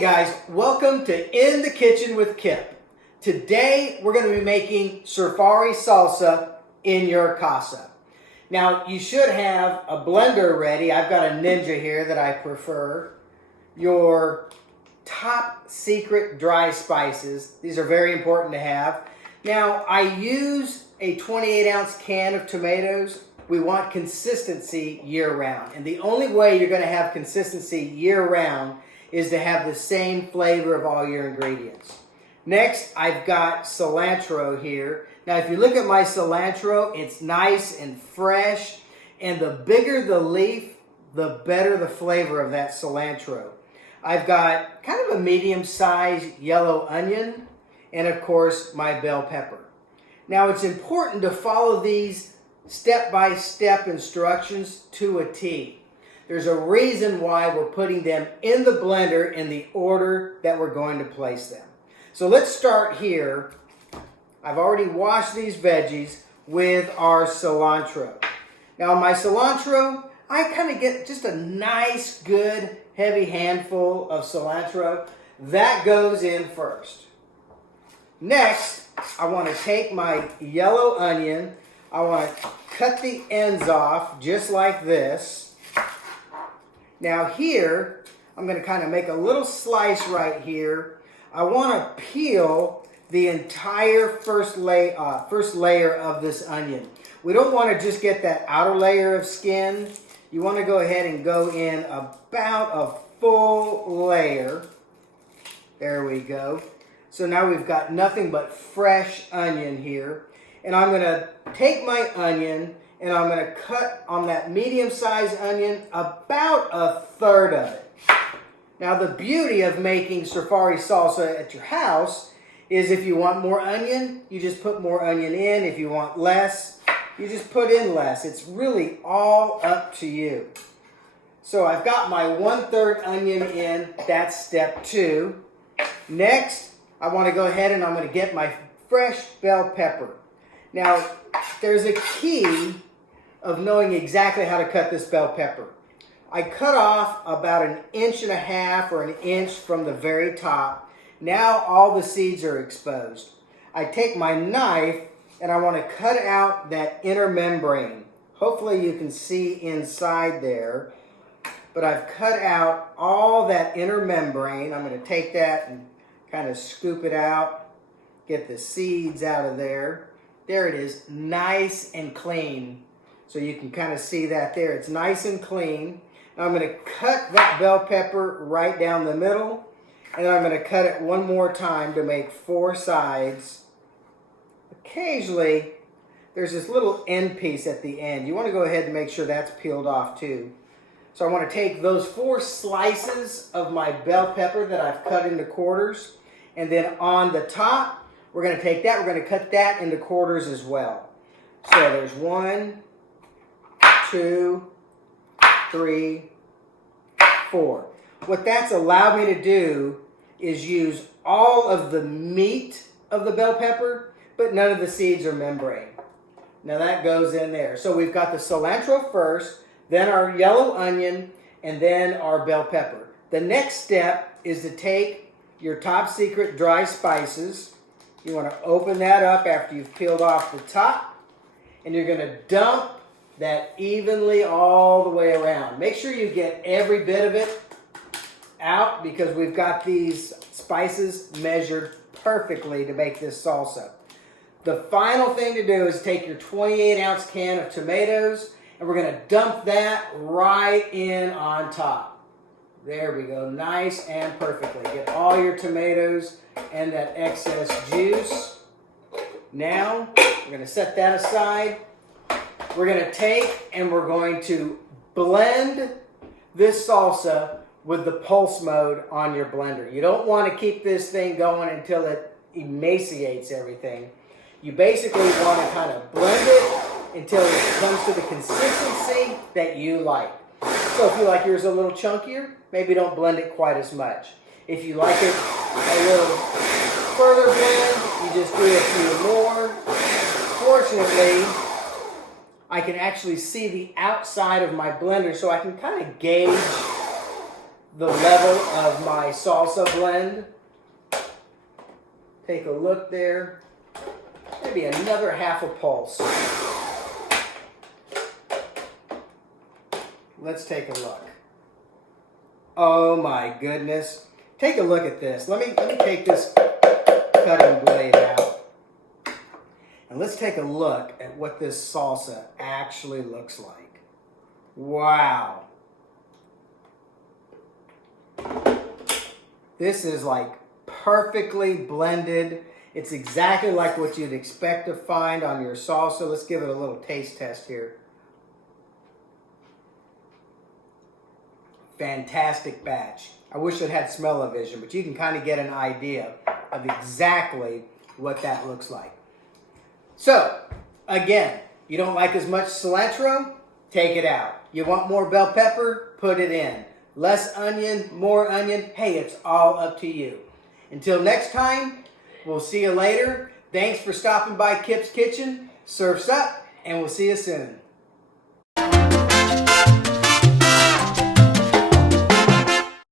Hey guys, welcome to In the Kitchen with Kip. Today we're going to be making Surfari Salsa in your casa. Now you should have a blender ready. I've got a Ninja here that I prefer. Your top secret dry spices. These are very important to have. Now I use a 28-ounce can of tomatoes. We want consistency year-round. And the only way you're going to have consistency year-round is to have the same flavor of all your ingredients. Next, I've got cilantro here. Now, if you look at my cilantro, it's nice and fresh. And the bigger the leaf, the better the flavor of that cilantro. I've got kind of a medium-sized yellow onion. And, of course, my bell pepper. Now, it's important to follow these step-by-step instructions to a T. There's a reason why we're putting them in the blender in the order that we're going to place them. So let's start here. I've already washed these veggies with our cilantro. Now my cilantro, I kind of get just a nice, good, heavy handful of cilantro. That goes in first. Next, I want to take my yellow onion. I want to cut the ends off just like this. Now here, I'm going to kind of make a little slice right here. I want to peel the entire first layer of this onion. We don't want to just get that outer layer of skin. You want to go ahead and go in about a full layer. There we go. So now we've got nothing but fresh onion here. And I'm going to take my onion and I'm going to cut on that medium-sized onion about a third of it. Now the beauty of making Surfari Salsa at your house is if you want more onion, you just put more onion in. If you want less, you just put in less. It's really all up to you. So I've got my 1/3 onion in. That's step 2. Next, I want to go ahead and I'm going to get my fresh bell pepper. Now, there's a key of knowing exactly how to cut this bell pepper. I cut off about 1.5 inches or 1 inch from the very top. Now all the seeds are exposed. I take my knife and I want to cut out that inner membrane. Hopefully you can see inside there. But I've cut out all that inner membrane. I'm going to take that and kind of scoop it out. Get the seeds out of there. There it is, nice and clean. So you can kind of see that there. It's nice and clean. Now I'm going to cut that bell pepper right down the middle. And then I'm going to cut it one more time to make 4 sides. Occasionally, there's this little end piece at the end. You want to go ahead and make sure that's peeled off too. So I want to take those 4 slices of my bell pepper that I've cut into quarters. And then on the top, we're going to take that, we're going to cut that into quarters as well. So there's 1, 2, 3, 4. What that's allowed me to do is use all of the meat of the bell pepper, but none of the seeds or membrane. Now that goes in there. So we've got the cilantro first, then our yellow onion, and then our bell pepper. The next step is to take your top secret dry spices. You want to open that up after you've peeled off the top, and you're going to dump that evenly all the way around. Make sure you get every bit of it out because we've got these spices measured perfectly to make this salsa. The final thing to do is take your 28-ounce can of tomatoes, and we're going to dump that right in on top. There we go, nice and perfectly. Get all your tomatoes and that excess juice. Now, we're going to set that aside. We're going to take and we're going to blend this salsa with the pulse mode on your blender. You don't want to keep this thing going until it emaciates everything. You basically want to kind of blend it until it comes to the consistency that you like. So if you like yours a little chunkier, maybe don't blend it quite as much. If you like it a little further blend, you just do a few more. Fortunately, I can actually see the outside of my blender, so I can kind of gauge the level of my salsa blend. Take a look there. Maybe another half a pulse. Let's take a look. Oh my goodness. Take a look at this. Let me take this cutting blade out. And let's take a look at what this salsa actually looks like. Wow. This is like perfectly blended. It's exactly like what you'd expect to find on your salsa. Let's give it a little taste test here. Fantastic batch. I wish it had smell-o-vision, but you can kind of get an idea of exactly what that looks like. So, again, you don't like as much cilantro? Take it out. You want more bell pepper? Put it in. Less onion, more onion? Hey, it's all up to you. Until next time, we'll see you later. Thanks for stopping by Kip's Kitchen. Surf's up, and we'll see you soon.